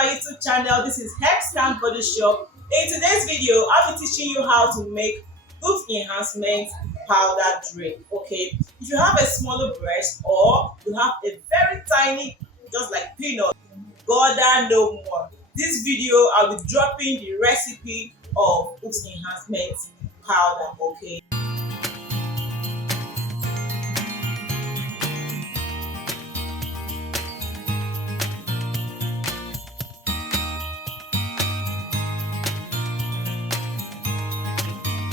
my YouTube channel. This is Herbal Body Shop. In today's video, I'll be teaching you how to make Boobs enhancement powder drink. Okay, if you have a smaller breast or you have a very tiny, just like peanut, bother no more. This video, I'll be dropping the recipe of Boobs enhancement powder. Okay.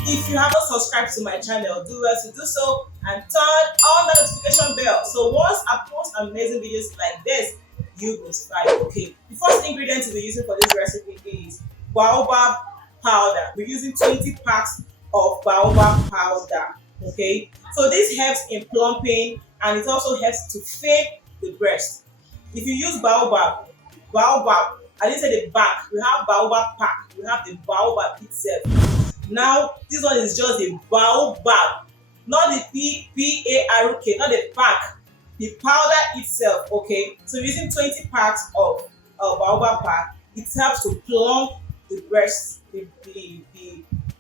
If you haven't subscribed to my channel, do well to do so and turn on the notification bell. So once I post amazing videos like this, you will subscribe. Okay. The first ingredient we'll be using for this recipe is baobab powder. We're using 20 packs of baobab powder. Okay. So this helps in plumping and it also helps to firm the breast. If you use baobab, I didn't say the back. We have baobab pack. We have the baobab itself. Now, this one is just a baobab, not the P-A-R-K, not the pack, the powder itself, okay? So using 20 packs of baobab pack, it helps to plump the breast, the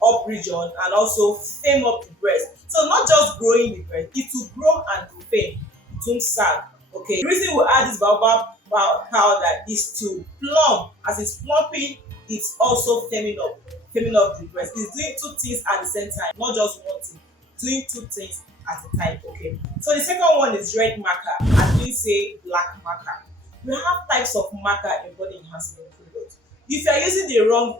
up region, and also firm up the breast. So not just growing the breast, it will grow and to firm, it won't sag, okay? The reason we add this baobab powder is to plump. As it's plumping, it's also firming up the breast. It's doing two things at the same time, not just one thing, doing two things at a time. Okay, so the second one is red marker. I didn't say black marker. We have types of marker in body enhancement products. If you are using the wrong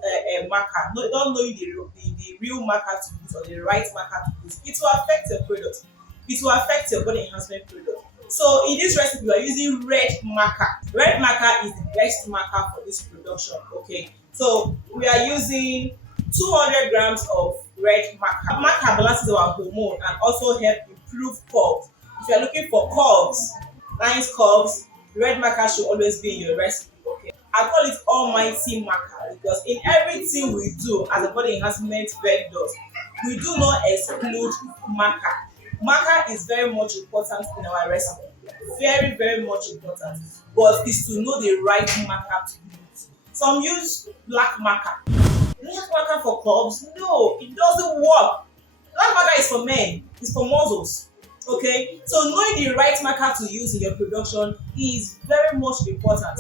marker, not knowing the real marker to use or the right marker to use, it will affect your product. It will affect your body enhancement product. So in this recipe, we are using red marker. Red marker is the best marker for this production. Okay, so we are using 200 grams of red marker. Marker balances our hormone and also help improve curves. If you are looking for curves, nice curves, red marker should always be in your recipe. Okay, I call it almighty marker because in everything we do as a body enhancement vendors, we do not exclude marker. Marker is very much important in our recipe, very much important, but it's to know the right marker to use. Some use black marker. Black marker for curves? No, it doesn't work. Black marker is for men, it's for muscles. Okay, so knowing the right marker to use in your production is very much important.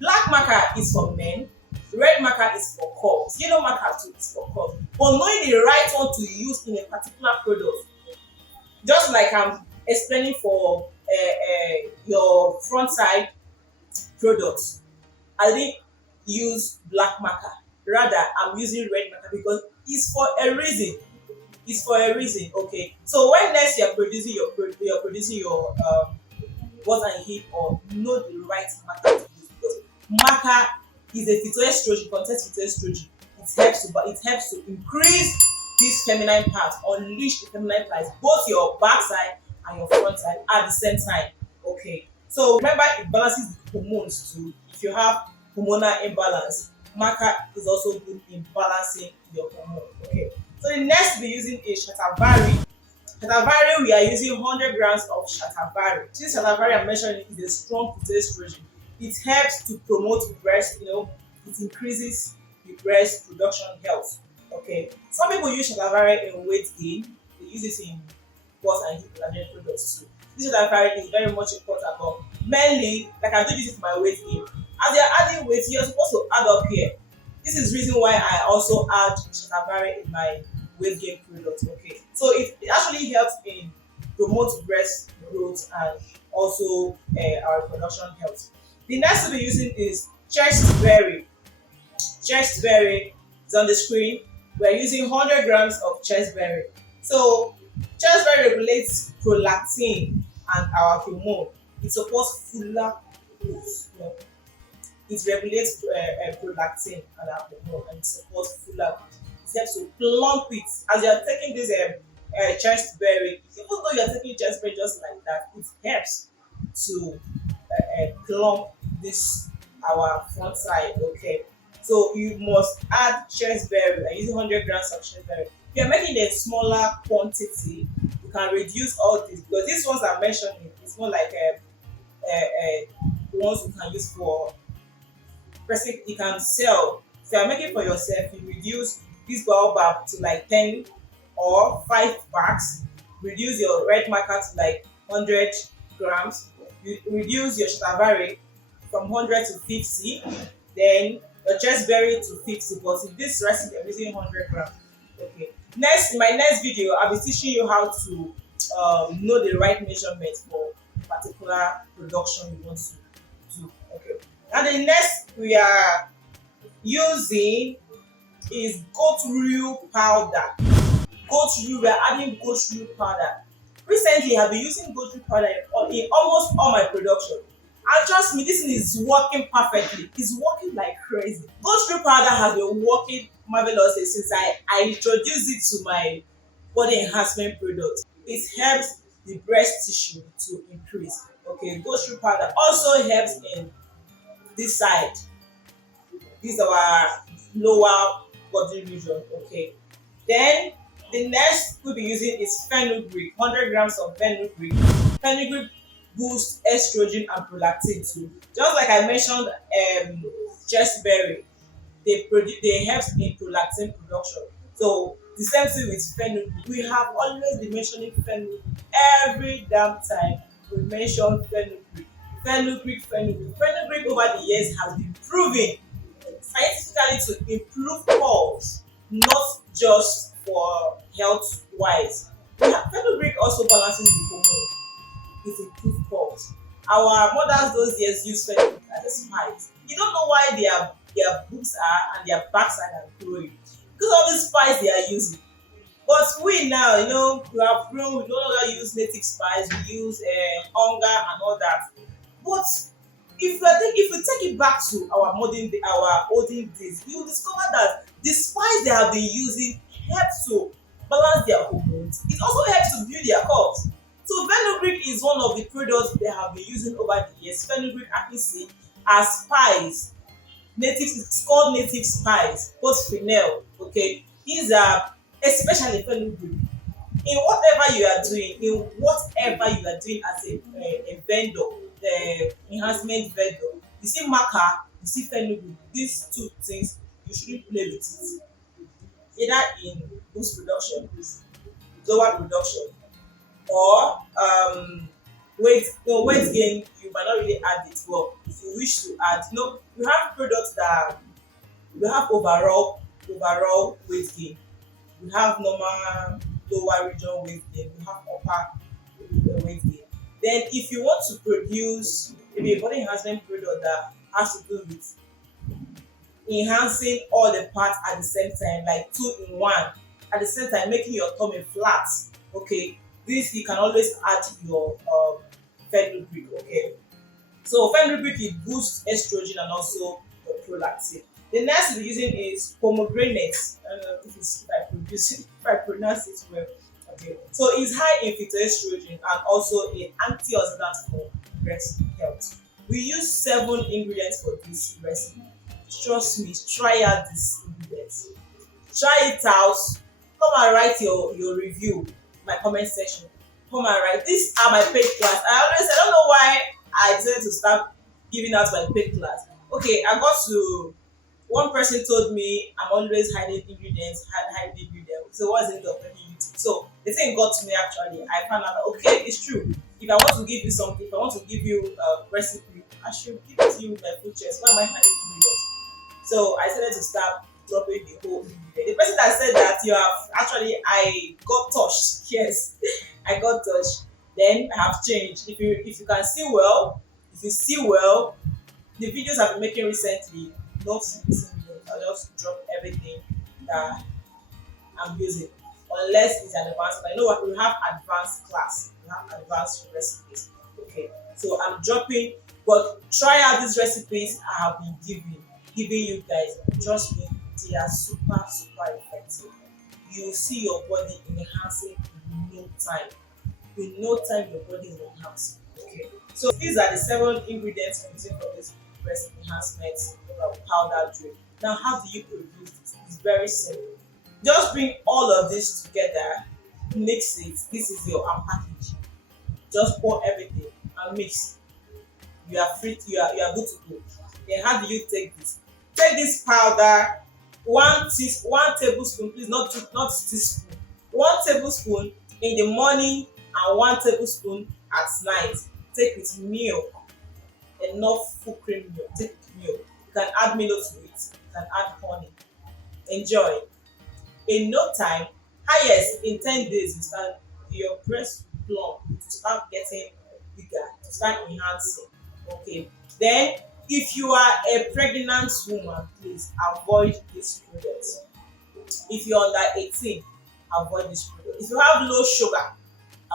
Black marker is for men, red marker is for curves, yellow marker too is for curves. But knowing the right one to use in a particular product, just like I'm explaining for your front side products, I didn't use black marker. Rather, I'm using red marker because it's for a reason. It's for a reason. Okay. So when next you're producing your water and heat, or know the right marker to use, because marker is a phytoestrogen, contains phytoestrogen. It helps to increase this feminine part, unleash the feminine parts, both your back side and your front side at the same time. Okay. So remember, it balances the hormones too. If you have hormonal imbalance, marker is also good in balancing your hormone. Okay, so the next we're using is shatavari. Shatavari, we are using 100 grams of shatavari. Since shatavari, I'm mentioning, is a strong phytoestrogen. It helps to promote breast, it increases the breast production health. Okay, some people use shatavari in weight gain. They use it in both and heat collagen products too. This shatavari is very much important, but mainly, like I do use it for my weight gain. As you're adding weight, you're supposed to add up here. This is the reason why I also add shatavari in my weight gain product. Okay, so it actually helps in promote breast growth and also our reproduction health. The next we'll be using is chestberry. Chestberry is on the screen. We're using 100 grams of chestberry. So chestberry regulates prolactin and our hormone. It supports fuller growth. It regulates prolactin and our hormone, and it supports fuller growth. It helps to plump it. As you are taking this chestberry, even though you are taking chestberry just like that, it helps to plump this our front side. Okay, so you must add chestberry. I'm using 100 grams of chestberry. If you're making a smaller quantity, you can reduce all this, because these ones I'm mentioning, it's more like the ones you can use for person you can sell. If you are making for yourself, you reduce this baobab to like 10 or 5 packs, reduce your red marker to like 100 grams, you reduce your shatavari from 100 to 50, then your chestberry to 50. But in this recipe I'm using 100 grams. Okay, next, in my next video I'll be teaching you how to know the right measurement for particular production you want to do. Okay, and the next we are using is goat rue powder. Goat rue, we are adding goat rue powder. Recently I've been using goat rue powder in almost all my production, and trust me, this thing is working perfectly. It's working like crazy. Goat rue powder has been working marvelously since I introduced it to my body enhancement product. It helps the breast tissue to increase. Okay, goat rue powder also helps in this side. This is our lower body region. Okay, then the next we'll be using is fenugreek. 100 grams of fenugreek. Fenugreek boosts estrogen and prolactin too. Just like I mentioned, chestberry, they help in prolactin production. So the same thing with fenugreek. We have always been mentioning fenugreek every damn time we mention fenugreek. Fenugreek over the years has been proven scientifically to improve pulse, not just for health wise. Fenugreek also balances the hormone. It improves pulse. Our mothers those years used fenugreek as a spice. You don't know why their boobs are and their backside are growing because of the spice they are using. But we now, we have grown. We no longer use native spice. We use hunger and all that. But if we take it back to our olden days, you will discover that the spice they have been using helps to balance their hormones. It also helps to build their curves. So fenugreek is one of the products they have been using over the years. Fenugreek apple as spice, native, it's called native spice, both female. Okay, these are especially fenugreek. In whatever you are doing as a vendor, the enhancement vendor, you see marker, you see fenugreek, these two things you shouldn't play with it, either in boost production, lower production, or weight gain. You might not really add it, but if you wish to add, you have products that you have overall weight gain. We have normal lower region weight gain, we have upper weight gain. Then if you want to produce maybe a body enhancement product that has to do with enhancing all the parts at the same time, like two in one, at the same time making your tummy flat, okay, this you can always add your fenugreek. Okay, so fenugreek, it boosts estrogen and also your prolactin. The next we're using is pomegranate. I don't know if I pronounce it well. Okay, so it's high in phytoestrogen and also an antioxidant for breast health. We use 7 ingredients for this recipe. Trust me, try out these ingredients. Try it out. Come and write your review in my comment section. Come and write. These are my paid class. I don't know why I decided to start giving out my paid class. Okay, I got to one person told me I'm always hiding ingredients, So what's the need of making YouTube? So the thing got to me actually. I found out that okay, it's true. If I want to give you something, if I want to give you a recipe, I should give it to you with my full chest. Why am I hiding ingredients? So I decided to start dropping the whole ingredient. The person that said that you have actually, I got touched. Yes, I got touched. Then I have changed. If you can see well, if you see well, the videos I've been making recently, not this video, I'll just drop everything that I'm using. Unless it's an advanced class. You know what? We have advanced class. We have advanced recipes. Okay. So I'm dropping, but try out these recipes I have been giving you guys. Trust me, they are super effective. You will see your body enhancing in no time. In no time, your body will enhance. Okay. So these are the 7 ingredients I'm using for this breast enhancement powder drink. Now, how do you produce this? It's very simple. Just bring all of this together, mix it. This is your package. Just pour everything and mix. You are free. You are good to go. Then how do you take this? Take this powder, one tablespoon, please not teaspoon. 1 tablespoon in the morning and 1 tablespoon at night. Take with milk, enough full cream milk. Take with milk. You can add Milo to it. You can add honey. Enjoy. In no time, highest in 10 days, you start your breast plump to start getting bigger, to start enhancing. Okay. Then if you are a pregnant woman, please avoid this product. If you're under 18, avoid this product. If you have low sugar,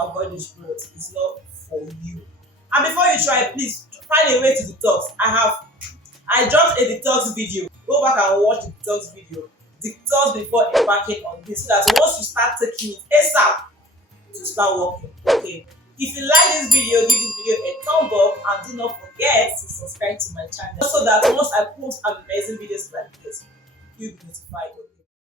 avoid this product. It's not for you. And before you try, please find a way to detox. I dropped a detox video. Go back and watch the detox video. Detox before embarking on this, so that once you start taking it ASAP, to start working. Okay. If you like this video, give this video a thumb up and do not forget to subscribe to my channel so that once I post amazing videos like this, you'll be notified.